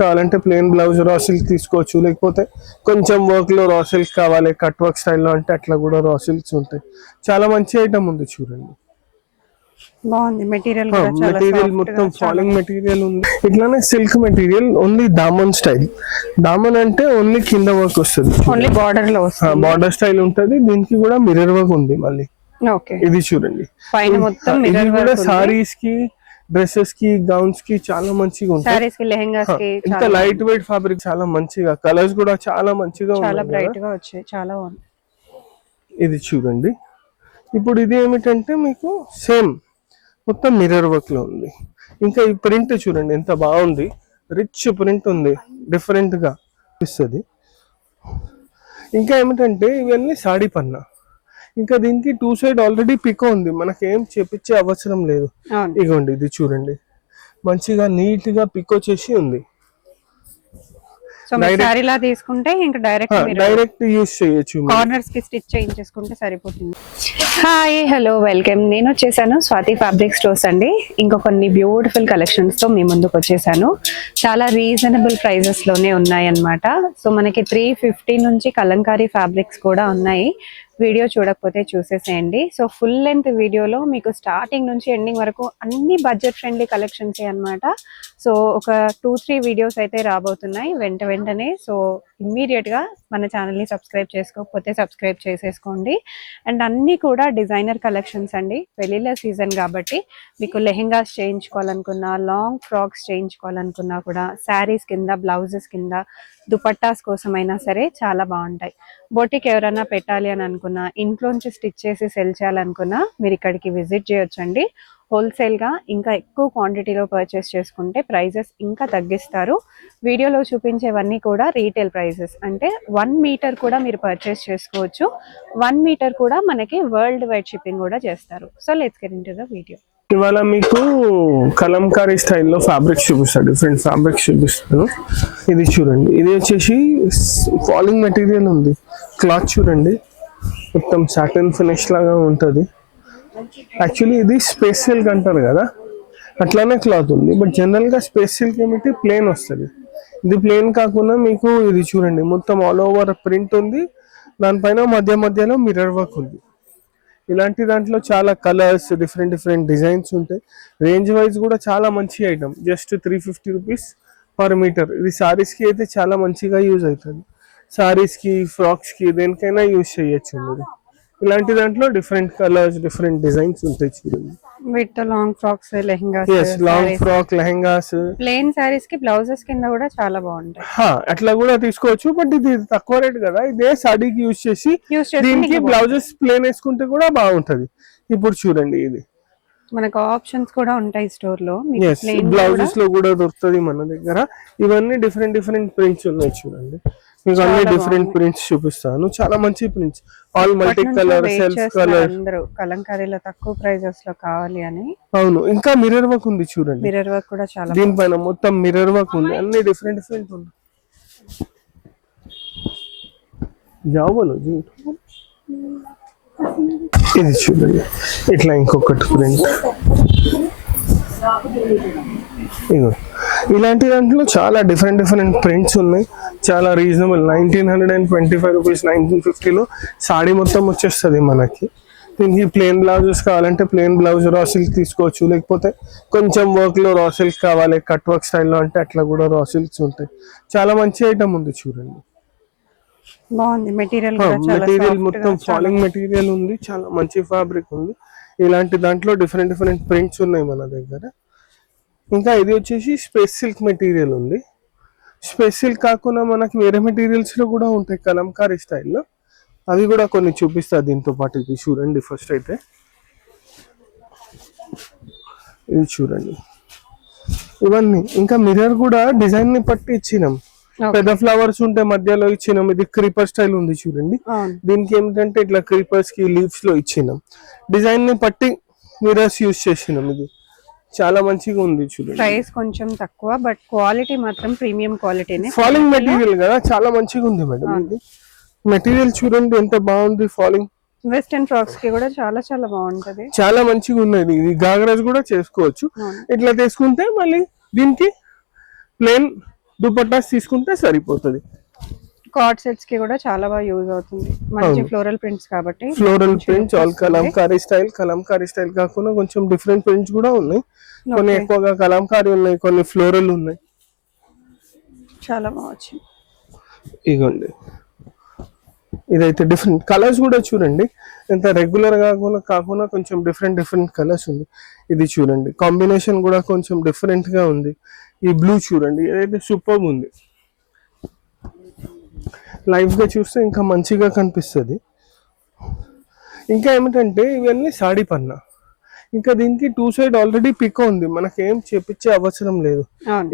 కావాలంటే plain blouse raw silk తీసుకోవచ్చు, లేకపోతే కొంచెం వర్క్ లో రా సిల్క్ కావాలి కట్ వర్క్ స్టైల్లో అంటే అట్లా కూడా రా సిల్క్స్ ఉంటాయి. చాలా మంచి ఐటమ్ ఉంది చూడండి. బాగుంది మెటీరియల్ కూడా చాలా మెటీరియల్ మొత్తం ఫాలింగ్ మెటీరియల్ ఉంది. ఇట్లానే silk material only Daman style. Daman అంటే ఓన్లీ కింద వర్క్ వస్తుంది, ఓన్లీ బార్డర్ లో వస్తుంది, బార్డర్ స్టైల్ ఉంటది. దీనికి కూడా మిర్రర్ వర్క్ ఉంది మళ్ళీ. ఓకే ఇది చూడండి పైన మొత్తం మిర్రర్ కూడా వర్క్. సారీస్ కి డ్రెస్సెస్ కి గౌన్స్ కి చాలా మంచిగా ఉంటుంది. సారీస్ కి లెహంగాస్ కి ఇంత లైట్ వెయిట్ ఫ్యాబ్రిక్ చాలా మంచిగా, కలర్స్ కూడా చాలా మంచిగా చాలా బ్రైట్ గా వచ్చాయి, చాలా బాగుంది. ఇది చూడండి. ఇప్పుడు ఇది ఏమిటంటే మీకు సేమ్ మొత్తం మిర్రర్ వర్క్ లో ఉంది. ఇంకా ఈ ప్రింట్ చూడండి ఎంత బాగుంది, రిచ్ ప్రింట్ ఉంది, డిఫరెంట్ గా ఇస్తుంది. ఇంకా ఏమిటంటే ఇవన్నీ సాడీ పన్నా. ఇంకా దీనికి టూ సైడ్ ఆల్రెడీ పికో ఉంది, మనకి ఏం చేపించే అవసరం లేదు. ఇగోండి ఇది చూడండి, మంచిగా నీట్ గా పికో చేసి ఉంది. సారీలా తీసుకుంటే ఇంకా డైరెక్ట్ యూస్ చేయొచ్చు, కార్నర్స్ కి స్టిచ్ చేయించేసుకుంటే సరిపోతుంది. హాయ్ హలో వెల్కమ్, నేను వచ్చేసాను స్వాతి ఫ్యాబ్రిక్ స్టోర్స్ అండి. ఇంకా కొన్ని బ్యూటిఫుల్ కలెక్షన్స్ తో మీ ముందుకు వచ్చేసాను. చాలా రీజనబుల్ ప్రైజెస్ లోనే ఉన్నాయి అన్నమాట. సో మనకి 350 నుంచి కలంకారీ ఫ్యాబ్రిక్స్ కూడా ఉన్నాయి. వీడియో చూడకపోతే చూసేసేయండి. సో ఫుల్ లెంత్ వీడియోలో మీకు స్టార్టింగ్ నుంచి ఎండింగ్ వరకు అన్ని బడ్జెట్ ఫ్రెండ్లీ కలెక్షన్స్ అన్నమాట. సో ఒక 2-3 వీడియోస్ అయితే రాబోతున్నాయి వెంటనే. సో ఇమ్మీడియట్ గా మన ఛానల్ ని సబ్స్క్రైబ్ చేసుకోకపోతే సబ్స్క్రైబ్ చేసేసుకోండి. అండ్ అన్ని కూడా డిజైనర్ కలెక్షన్స్ అండి. పెళ్లిళ్ళ సీజన్ కాబట్టి మీకు లెహెంగాస్ చేయించుకోవాలనుకున్నా, లాంగ్ ఫ్రాక్స్ చేయించుకోవాలనుకున్నా కూడా, శారీస్ కింద, బ్లౌజెస్ కింద, దుపట్టాస్ కోసమైనా సరే చాలా బాగుంటాయి. బొటిక్ ఎవరైనా పెట్టాలి అని అనుకున్నా, ఇంట్లోంచి స్టిచ్ చేసి సెల్ చేయాలనుకున్నా మీరు ఇక్కడికి విజిట్ చేయొచ్చండి. హోల్సేల్గా ఇంకా ఎక్కువ క్వాంటిటీలో పర్చేస్ చేసుకుంటే ప్రైజెస్ ఇంకా తగ్గిస్తారు. వీడియోలో చూపించేవన్నీ కూడా రీటైల్ ప్రైజెస్, అంటే 1 మీటర్ కూడా మీరు పర్చేస్ చేసుకోవచ్చు. 1 మీటర్ కూడా మనకి వరల్డ్ వైడ్ షిప్పింగ్ కూడా చేస్తారు. So let's get into the video. ఇవాళ మీకు కలంకారీ స్టైల్లో ఫ్యాబ్రిక్స్ చూపిస్తాను, డిఫరెంట్ ఫ్యాబ్రిక్స్ చూపిస్తాను. ఇది చూడండి, ఇది వచ్చేసి ఫాలింగ్ మెటీరియల్ ఉంది. క్లాత్ చూడండి మొత్తం సాటిన్ ఫినిష్ లాగా ఉంటుంది. యాక్చువల్లీ ఇది స్పేస్ సిల్క్ అంటారు కదా, అట్లానే క్లాత్ ఉంది. బట్ జనరల్గా స్పేస్ సిల్క్ ఏమిటి ప్లేన్ వస్తుంది. ఇది ప్లేన్ కాకుండా మీకు ఇది చూడండి మొత్తం ఆల్ ఓవర్ ప్రింట్ ఉంది, దానిపైన మధ్యలో మిర్రర్ వర్క్ ఉంది. ఇలాంటి దాంట్లో చాలా కలర్స్, డిఫరెంట్ డిజైన్స్ ఉంటాయి. రేంజ్ వైజ్ కూడా చాలా మంచి item, just 350 rupees per metre. ఇది సారీస్కి అయితే చాలా మంచిగా యూజ్ అవుతుంది. సారీస్కి, ఫ్రాక్స్కి, దేనికైనా యూజ్ చేయొచ్చు మీరు. ఇలాంటి దాంట్లో డిఫరెంట్ కలర్స్, డిఫరెంట్ డిజైన్స్ ఉంటాయి చూడండి. వీటితో long frocks, lehengas, long frock, lehengas, plain saris కి బ్లౌజెస్ కింద కూడా చాలా బాగుంటాయి. అట్లా కూడా తీసుకోవచ్చు. బట్ ఇది తక్కువ రేట్ కదా, ఇదే సాడీకి యూజ్ చేసి దీనికి బ్లౌజెస్ ప్లేన్ వేసుకుంటే కూడా బాగుంటది. ఇప్పుడు చూడండి, ఇది మనకు ఆప్షన్స్ కూడా ఉంటాయి స్టోర్ లో. బ్లౌజెస్ లో కూడా దొరుకుతుంది మన దగ్గర. ఇవన్నీ డిఫరెంట్ ప్రింట్స్ ఉన్నాయి చూడండి. మీకు అన్ని డిఫరెంట్ ప్రింట్స్ చూపిస్తాను, చాలా మంచి prints, all multi colour, self colour. అందరూ కలంకారీలో తక్కువ ప్రైజెస్ లో కావాలి అని. అవును, ఇంకా మిర్రర్ వర్క్ ఉంది చూడండి. మిర్రర్ వర్క్ కూడా చాలా, దీనిపైన మొత్తం మిర్రర్ వర్క్ ఉంది. అన్ని డిఫరెంట్ ఉంది. జాబోలో ఇది చూడండి, ఇట్లా ఇంకొకటి ప్రింట్. ఇలాంటి దాంట్లో చాలా డిఫరెంట్ ప్రింట్స్ ఉన్నాయి. చాలా రీజనబుల్, 1925 రూపీస్, 1950లో సాడీ మొత్తం వచ్చేస్తుంది మనకి. దీనికి ప్లెయిన్ బ్లౌజెస్ కావాలంటే ప్లెయిన్ బ్లౌజ్ రా సిల్క్ తీసుకోవచ్చు, లేకపోతే కొంచెం వర్క్ లో రా సిల్క్ కావాలి కట్ వర్క్ స్టైల్లో అంటే అట్లా కూడా రా సిల్క్స్ ఉంటాయి. చాలా మంచి ఐటమ్ ఉంది చూడండి. బాగుంది మెటీరియల్ మొత్తం ఫాలింగ్ మెటీరియల్ ఉంది, చాలా మంచి ఫ్యాబ్రిక్ ఉంది. ఇలాంటి దాంట్లో డిఫరెంట్ ప్రింట్స్ ఉన్నాయి మన దగ్గర. ఇంకా ఇది వచ్చేసి స్పేస్ సిల్క్ మెటీరియల్ ఉంది. స్పేస్ సిల్క్ కాకుండా మనకి వేరే మెటీరియల్స్ లో కూడా ఉంటాయి కలంకారీ స్టైల్లో, అవి కూడా కొన్ని చూపిస్తా దీంతో పాటు. ఇది చూడండి, ఫస్ట్ అయితే ఇది చూడండి. ఇవన్నీ ఇంకా మిర్రర్ కూడా డిజైన్ ని పట్టి ఇచ్చినాం. పెద్ద ఫ్లవర్స్ ఉంటే మధ్యలో ఇచ్చినాం. ఇది క్రీపర్ స్టైల్ ఉంది చూడండి. దీనికి ఏమిటంటే ఇట్లా క్రీపర్స్ కి లీవ్స్ లో ఇచ్చినాం. డిజైన్ ని పట్టి మిర్రర్స్ యూజ్ చేసినాం. ఇది చాలా మంచిగా ఉంది చూడండి. ప్రైస్ కొంచెం తక్కువ, బట్ క్వాలిటీ మాత్రం ప్రీమియం క్వాలిటీనే. ఫాలింగ్ మెటీరియల్ కదా, చాలా మంచిగా ఉంది మేడం. ఇది మెటీరియల్ చూడండి ఎంత బాగుంది. ఫాలింగ్ వెస్టర్న్ ఫ్రాక్స్ కి కూడా చాలా బాగుంటది, చాలా మంచిగా ఉన్నది. ఇది గాగ్రాస్ కూడా చేసుకోవచ్చు. ఇట్లా తీసుకుంటే మళ్ళీ దీనికి ప్లేన్ దుపట్టాస్ తీసుకుంటే సరిపోతుంది. కార్డ్ సెట్స్ కి కూడా చాలా బాగా యూజ్ అవుతుంది. మంచి ఫ్లోరల్ ప్రింట్స్ కాబట్టి floral prints all Kalamkari style కాకుండా కొంచెం డిఫరెంట్ ప్రింట్స్ కూడా ఉన్నాయి. కొన్ని ఎక్కువగా కలంకారీ ఉన్నాయి, కొన్ని ఫ్లోరల్ ఉన్నాయి. చాలా బాగా వచ్చింది. ఇగోండి ఇదైతే డిఫరెంట్ కలర్స్ కూడా చూడండి, ఎంత రెగ్యులర్ కాకుండా కొంచెం డిఫరెంట్ కలర్స్ ఉంది. ఇది చూడండి కాంబినేషన్ కూడా కొంచెం డిఫరెంట్ గా ఉంది. ఈ బ్లూ చూడండి ఏదైతే సూపర్ ఉంది, లైవ్ గా చూస్తే ఇంకా మంచిగా కనిపిస్తుంది. ఇంకా ఏమిటంటే ఇవన్నీ సాడీ పన్నా, ఇంకా దీనికి 2 సైడ్ ఆల్రెడీ పిక్ ఉంది, మనకేం చేపించే అవసరం లేదు.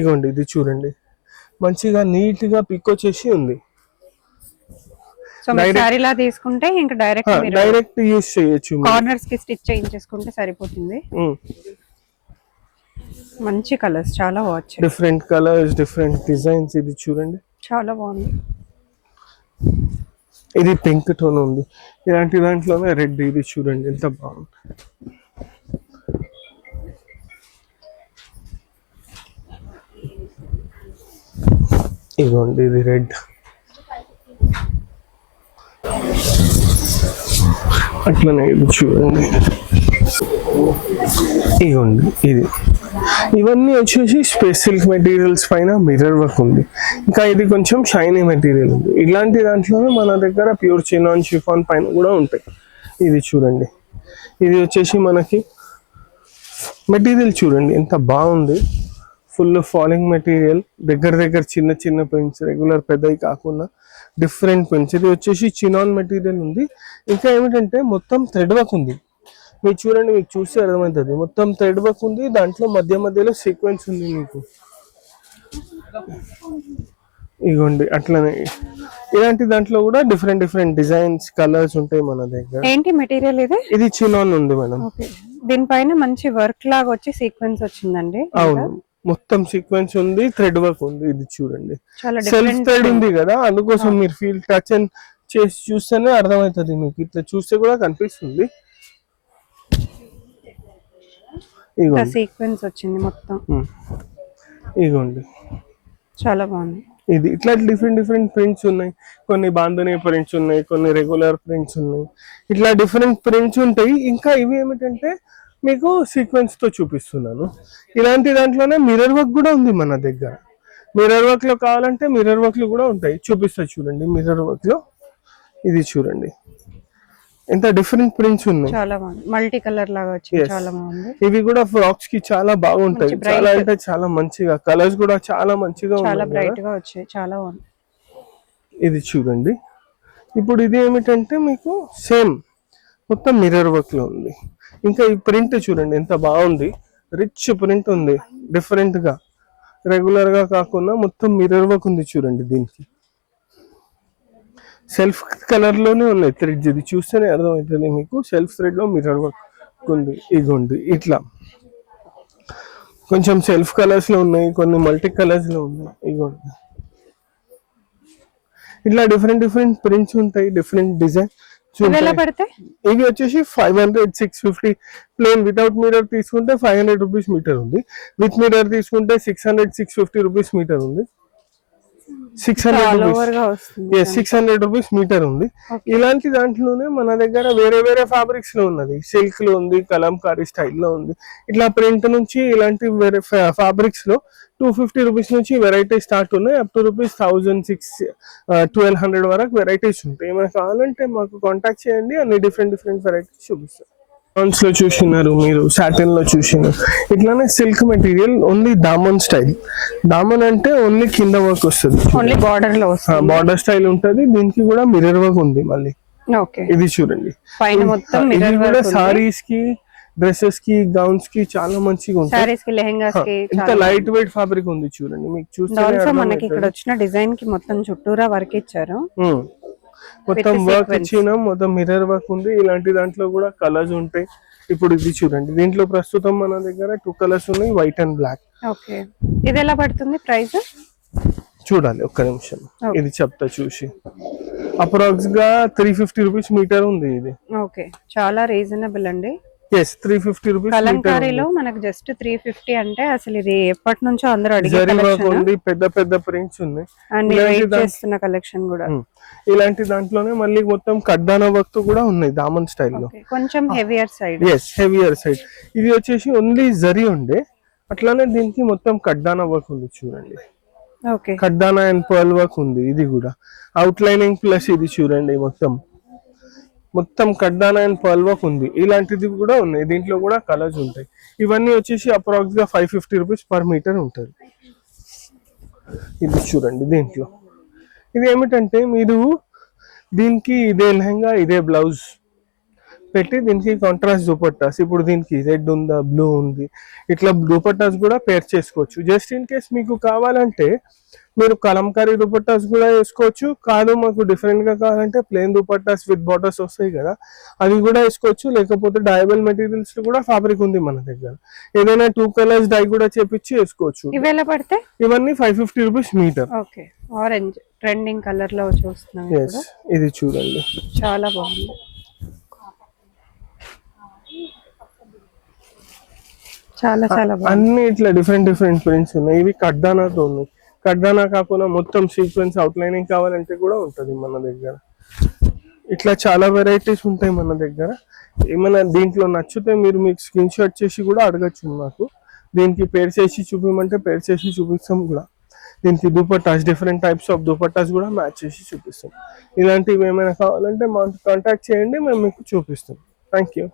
ఇగోండి ఇది చూడండి మంచిగా నీట్ గా పిక్ వచ్చేసి ఉంది. తీసుకుంటే ఇంకా డైరెక్ట్ యూస్ చేయొచ్చు, కార్నర్స్ కి స్టిచ్ చేయించేసుకుంటే సరిపోతుంది. మంచి కలర్స్ చాలా బాగుంది, డిఫరెంట్ కలర్స్ డిఫరెంట్ డిజైన్స్. ఇది చూడండి చాలా బాగుంది. ఇది పింక్ టోన్ ఉంది, ఇలాంటి దాంట్లోనే రెడ్. ఇది చూడండి ఎంత బాగుంది. ఇదిగోండి ఇది రెడ్, అట్లనే ఇది చూడండి. ఇదిగోండి ఇది, ఇవన్నీ వచ్చేసి స్పేస్ సిల్క్ మెటీరియల్స్ పైన మిర్రర్ వర్క్ ఉంది. ఇంకా ఇది కొంచెం షైనీ మెటీరియల్ ఉంది. ఇలాంటి దాంట్లోనే మన దగ్గర ప్యూర్ చినాన్ షిఫాన్ పైన కూడా ఉంటాయి. ఇది చూడండి, ఇది వచ్చేసి మనకి మెటీరియల్ చూడండి ఎంత బాగుంది, ఫుల్ ఫాలింగ్ మెటీరియల్, దగ్గర చిన్న ప్రింట్స్, రెగ్యులర్ పెద్దవి కాకుండా డిఫరెంట్ ప్రింట్స్. ఇది వచ్చేసి చినాన్ మెటీరియల్ ఉంది. ఇంకా ఏమిటంటే మొత్తం థ్రెడ్ వర్క్ ఉంది. మీరు చూడండి, మీకు చూస్తే అర్థమవుతుంది, మొత్తం థ్రెడ్ వర్క్ ఉంది, దాంట్లో మధ్యలో సీక్వెన్స్ ఉంది మీకు. ఇగోండి అట్లనే ఇలాంటి దాంట్లో కూడా డిఫరెంట్ డిజైన్స్ కలర్స్ ఉంటాయి మన దగ్గర. ఏంటి మెటీరియల్ ఇది? ఇది చినాన్ ఉంది మేడం. దీనిపైన మంచి వర్క్ లాగా వచ్చి సీక్వెన్స్ వచ్చిందండి. అవును, మొత్తం సీక్వెన్స్ ఉంది, థ్రెడ్ వర్క్ ఉంది. ఇది చూడండి సెల్ఫ్ థ్రెడ్ ఉంది కదా, అందుకోసం మీరు ఫీల్ టచ్ అండ్ చేసి చూస్తేనే అర్థమవుతుంది మీకు. ఇట్లా చూస్తే కూడా కనిపిస్తుంది. సీక్వెన్స్ వచ్చింది మొత్తం. ఇగోండి చాలా బాగుంది. ఇది ఇట్లా డిఫరెంట్ ప్రింట్స్ ఉన్నాయి. కొన్ని బాంధనీ ప్రింట్స్ ఉన్నాయి, కొన్ని రెగ్యులర్ ప్రింట్స్ ఉన్నాయి, ఇట్లా డిఫరెంట్ ప్రింట్స్ ఉంటాయి. ఇంకా ఇవి ఏమిటంటే మీకు సీక్వెన్స్ తో చూపిస్తున్నాను. ఇలాంటి దాంట్లోనే మిర్రర్ వర్క్ కూడా ఉంది మన దగ్గర. మిర్రర్ వర్క్ లో కావాలంటే మిర్రర్ వర్క్ లో కూడా ఉంటాయి, చూపిస్తా చూడండి. మిర్రర్ వర్క్ లో ఇది చూడండి ఎంత డిఫరెంట్ ప్రింట్స్ ఉన్నాయి, చాలా బాగుంది. మల్టీ కలర్ లాగా వచ్చింది, చాలా బాగుంది. ఇవి కూడా ఫ్రాక్స్ కి చాలా బాగుంటాయి, చాలా అంటే చాలా మంచిగా, కలర్స్ కూడా చాలా మంచిగా ఉన్నాయి, చాలా బ్రైట్ గా వచ్చాయి, చాలా బాగుంది. ఇది చూడండి. ఇప్పుడు ఇది ఏమిటంటే మీకు సేమ్ మొత్తం మిర్రర్ వర్క్ లో ఉంది. ఇంకా ఈ ప్రింట్ చూడండి ఎంత బాగుంది, రిచ్ ప్రింట్ ఉంది, డిఫరెంట్ గా, రెగ్యులర్ గా కాకుండా మొత్తం మిర్రర్ వర్క్ ఉంది చూడండి. దీనికి సెల్ఫ్ కలర్ లోనే ఉన్నాయి థ్రెడ్స్, ఇది చూస్తేనే అర్థమవుతుంది మీకు. సెల్ఫ్ థ్రెడ్ లో మిర్రర్ వర్క్ ఉంది. ఇగోండి ఇట్లా కొంచెం సెల్ఫ్ కలర్స్ లో ఉన్నాయి, కొన్ని మల్టీ కలర్స్ లో ఉన్నాయి. ఇగోండి ఇట్లా డిఫరెంట్ ప్రింట్స్ ఉంటాయి, డిఫరెంట్ డిజైన్. ఇవి వచ్చేసి 500, 650. ప్లేన్ వితౌట్ మిర్రర్ తీసుకుంటే 500 రూపీస్ మీటర్ ఉంది, విత్ మిర్రర్ తీసుకుంటే 600, 650 రూపీస్ మీటర్ ఉంది. 600 రూపీస్ మీటర్ ఉంది. ఇలాంటి దాంట్లోనే మన దగ్గర వేరే ఫ్యాబ్రిక్స్ లో ఉన్నది, సిల్క్ లో ఉంది, కలంకారీ స్టైల్లో ఉంది. ఇట్లా ప్రింట్ నుంచి ఇలాంటి వేరే ఫ్యాబ్రిక్స్ లో 250 రూపీస్ నుంచి వెరైటీ స్టార్ట్ ఉన్నాయి, అప్ టు రూపీస్ 1200 వరకు వెరైటీస్ ఉంటాయి. ఏమైనా కావాలంటే మాకు కాంటాక్ట్ చేయండి, అన్ని డిఫరెంట్ వెరైటీస్ చూపిస్తాం. లో చూసినారు మీరు, సాటిన్ లో చూసినారు. ఇట్లానే silk material only Daman style. Daman అంటే ఓన్లీ కింద వర్క్ వస్తుంది, బార్డర్ స్టైల్ ఉంటది. దీనికి కూడా మిర్రర్ వర్క్ ఉంది మళ్ళీ. ఇది చూడండి, ఇది కూడా సారీస్ కి, డ్రెస్సెస్ కి, గౌన్స్ కి చాలా మంచిగా ఉంటుంది. ఇంత లైట్ వెయిట్ ఫ్యాబ్రిక్ ఉంది చూడండి. మీకు చూస్తే మనకి ఇక్కడ వచ్చిన డిజైన్ కి మొత్తం చుట్టూరా వర్క్ ఇచ్చారు, మొత్తం వర్క్ ఇచ్చిన, మొత్తం మిర్రర్ వర్క్ ఉంది. ఇలాంటి దాంట్లో కూడా కలర్స్ ఉంటాయి. ఇప్పుడు ఇది చూడండి, దీంట్లో ప్రస్తుతం మన దగ్గర 2 కలర్స్ ఉన్నాయి, వైట్ అండ్ బ్లాక్. ఇది ఎలా పడుతుంది ప్రైస్ చూడాలి, ఒక్క నిమిషం ఇది చెప్తా చూసి. అప్రాక్స్ గా 350 రూపీస్ మీటర్ ఉంది ఇది. ఓకే, చాలా రీజనబుల్ అండి. ఎస్ 350 రూపీస్ కలంకారీలో మనకు జస్ట్ 350 అంటే అసలు ఇది ఎప్పటి నుంచో అందరూ అడిగే జరీ వర్క్ కలెక్షన్ ఉంది, పెద్ద పెద్ద ప్రింట్స్ ఉన్నాయి. అండ్ ఇలాంటి వెయిట్ దాం- చేస్తున్న కలెక్షన్ కూడా ఇలాంటి దాంట్లోనే మళ్ళీ మొత్తం కడ్డానా వర్క్ కూడా ఉన్నాయి దామన్ స్టైల్లో. Okay, కొంచెం heavier side. Yes heavier side. ఇది వచ్చేసి ఓన్లీ జరీ ఉండే, అట్లానే దీనికి మొత్తం కడ్డానా వర్క్ ఉంది చూడండి. ఓకే, కడ్డానా అండ్ పర్ల్ వర్క్ ఉంది. ఇది కూడా అవుట్ లైనింగ్ ప్లస్ ఇది చూడండి మొత్తం కడ్డానా అండ్ పర్ల్ వర్క్ ఉంది. ఇలాంటిది కూడా ఉన్నాయి, దీంట్లో కూడా కలర్స్ ఉంటాయి. ఇవన్నీ వచ్చేసి అప్రాక్స్ గా 550 రూపీస్ పర్ మీటర్ ఉంటుంది. ఇది చూడండి దీంట్లో ఇది ఏమిటంటే మీరు దీనికి ఇదే లెహంగా ఇదే బ్లౌజ్ పెట్టి దీనికి కాంట్రాస్ట్ దుపట్టాస్, ఇప్పుడు దీనికి రెడ్ ఉందా బ్లూ ఉంది, ఇట్లా దుపట్టాస్ కూడా పేర్ చేసుకోవచ్చు. జస్ట్ ఇన్ కేస్ మీకు కావాలంటే మీరు కలంకారీ దుపట్టాస్ కూడా వేసుకోవచ్చు. కాదు మాకు డిఫరెంట్ గా కావాలంటే ప్లెయిన్ దుపట్టాస్ విత్ బార్డర్స్ వస్తాయి కదా, అవి కూడా వేసుకోవచ్చు. లేకపోతే డైబుల్ మెటీరియల్స్ కూడా ఫ్యాబ్రిక్ ఉంది మన దగ్గర. ఏదైనా 2 కలర్స్ డై కూడా చేపించి వేసుకోవచ్చు. ఇవి ఎలా పడతాయి? ఇవన్నీ 550 rupees metre. Okay, orange trending colour లో చూస్తున్నాం ఎస్ ఇది చూడండి చాలా బాగుంది. చాలా చాలా బాగుంది. అన్ని ఇట్లా డిఫరెంట్ ప్రింట్స్ ఉన్నాయి. ఇవి కడ్డానాతో ఉన్నాయి. కడ్డానా కాకుండా మొత్తం సీక్వెన్స్ అవుట్ లైనింగ్ కావాలంటే కూడా ఉంటుంది మన దగ్గర. ఇట్లా చాలా వెరైటీస్ ఉంటాయి మన దగ్గర. ఏమైనా దీంట్లో నచ్చితే మీరు మీకు స్క్రీన్ షాట్ చేసి కూడా అడగచ్చు నాకు. దీనికి పేర్ చేసి చూపించమంటే పేర్ చేసి చూపిస్తాం కూడా. దీనికి dupattas different types of dupattas కూడా మ్యాచ్ చేసి చూపిస్తాం. ఇలాంటివి ఏమైనా కావాలంటే మాకు కాంటాక్ట్ చేయండి, మేము మీకు చూపిస్తాం. Thank you.